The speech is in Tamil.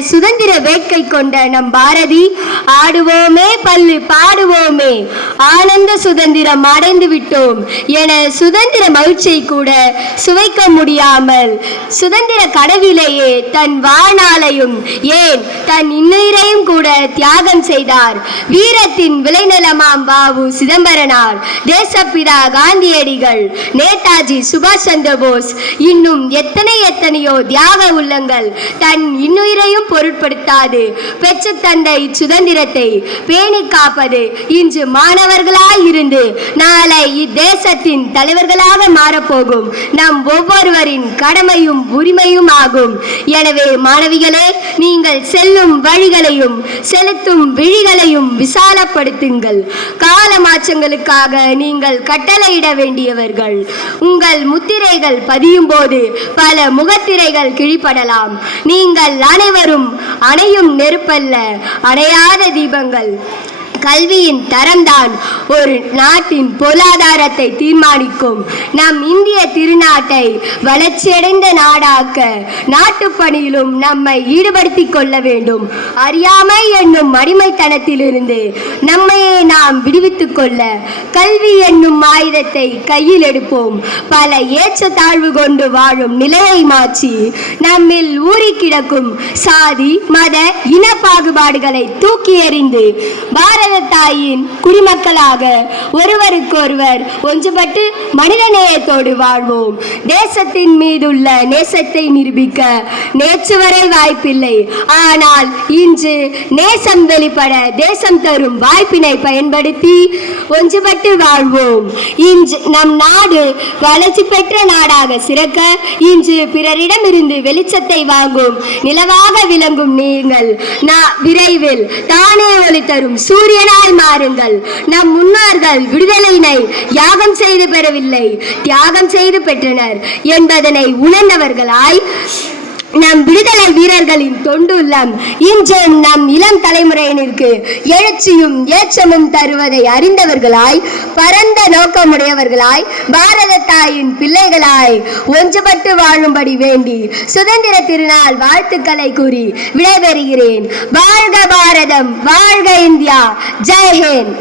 சுதந்திர வேட்கை கொண்ட நம் பாரதி. ஆடுவோமே பல்லு பாடுவோம் ஆனந்த சுதந்திரம் அடைந்து விட்டோம் என சுதந்திர மகிழ்ச்சியை கூட சுவைக்க முடியாமல் சுதந்திர கடவிலேயே தன் வாழ்நாளையும் ஏன் தன் இன்னுயிரையும் கூட தியாகம் செய்தார். வீரத்தின் விளைநிலமாம் பாபு சிதம்பரனார் தேசப்பிதா காந்தியடிகள் நேதாஜி சுபாஷ் சந்திர போஸ். இன்னும் எத்தனை எத்தனையோ தியாக உள்ளங்கள் தன் இன்னுயிரையும் பொருட்படுத்தாது. பெற்று தந்த இச்சுதந்திரத்தை பேணி காப்பது இன்று மாணவர்களாய் இருந்து நாளை இத்தேசத்தின் தலைவர்களாக மாறப்போகும். நம் ஒவ்வொருவரின் கடமையும் உரிமையும் ஆகும் எனவே மாணவிகளே நீங்கள் செல்லும் வழிகளையும் செலுத்தும் விழிகளையும் விசாலப்படுத்துங்கள். கால மாற்றங்களுக்காக நீங்கள் கட்டளையிட வேண்டியவர்கள். உங்கள் முத்திரைகள் பதியும் போது பல முகத்திரைகள் கிழிப்படலாம் நீங்கள் அனைவரும் அணையும் நெருப்பல்ல அணையாத தீபங்கள். கல்வியின் தரம்தான் ஒரு நாட்டின் பொருளாதாரத்தை தீர்மானிக்கும். நம் இந்திய திருநாட்டை வளர்ச்சியடைந்த நாடாக்க நாட்டு பணியிலும் நம்மை ஈடுபடுத்திக் கொள்ள வேண்டும். அறியாமை என்னும் அடிமைத்தனத்திலிருந்து நம்மையே நாம் விடுவித்துக் கொள்ள கல்வி என்னும் ஆயுதத்தை கையில் எடுப்போம். பல ஏற்ற தாழ்வு கொண்டு வாழும் நிலையை மாற்றி நம்மில் ஊறி கிடக்கும் சாதி மத இன பாகுபாடுகளை தூக்கி எறிந்து பாரத தாயின் குடிமக்களாக ஒருவருக்கொருவர் ஒன்றுபட்டு மனித நேயத்தோடு வாழ்வோம். தேசத்தின் மீதுள்ள நேசத்தை நிரூபிக்க நேற்று வரை வாய்ப்பில்லை. ஆனால் இன்று நேசம் வெளிப்பட தேசம் தரும் வாய்ப்பினை பயன்படுத்தி ஒன்றுபட்டு வாழ்வோம். இன்று நம் நாடு வளர்ச்சி பெற்ற நாடாக சிறக்க இன்று பிறரிடமிருந்து வெளிச்சத்தை வாங்கும் நிலவாக விளங்கும் நீங்கள் நான் விரைவில் தானே ஒளி தரும் சூரிய சூரியனாய் மாறுங்கள். நம் முன்னோர்கள் விடுதலையினை யாகம் செய்து பெறவில்லை. தியாகம் செய்து பெற்றனர் என்பதனை உணர்ந்தவர்களாய் நம் விடுதலை வீரர்களின் தொண்டுள்ளம் இன்று நம் இளம் தலைமுறையினருக்கு எழுச்சியும் ஏற்றமும் தருவதை அறிந்தவர்களாய் பரந்த நோக்கமுடையவர்களாய் பாரத தாயின் பிள்ளைகளாய் ஒன்றுபட்டு வாழும்படி வேண்டி சுதந்திர திருநாள் வாழ்த்துக்களை கூறி விடைபெறுகிறேன். வாழ்க பாரதம் வாழ்க இந்தியா. ஜெய்ஹிந்த்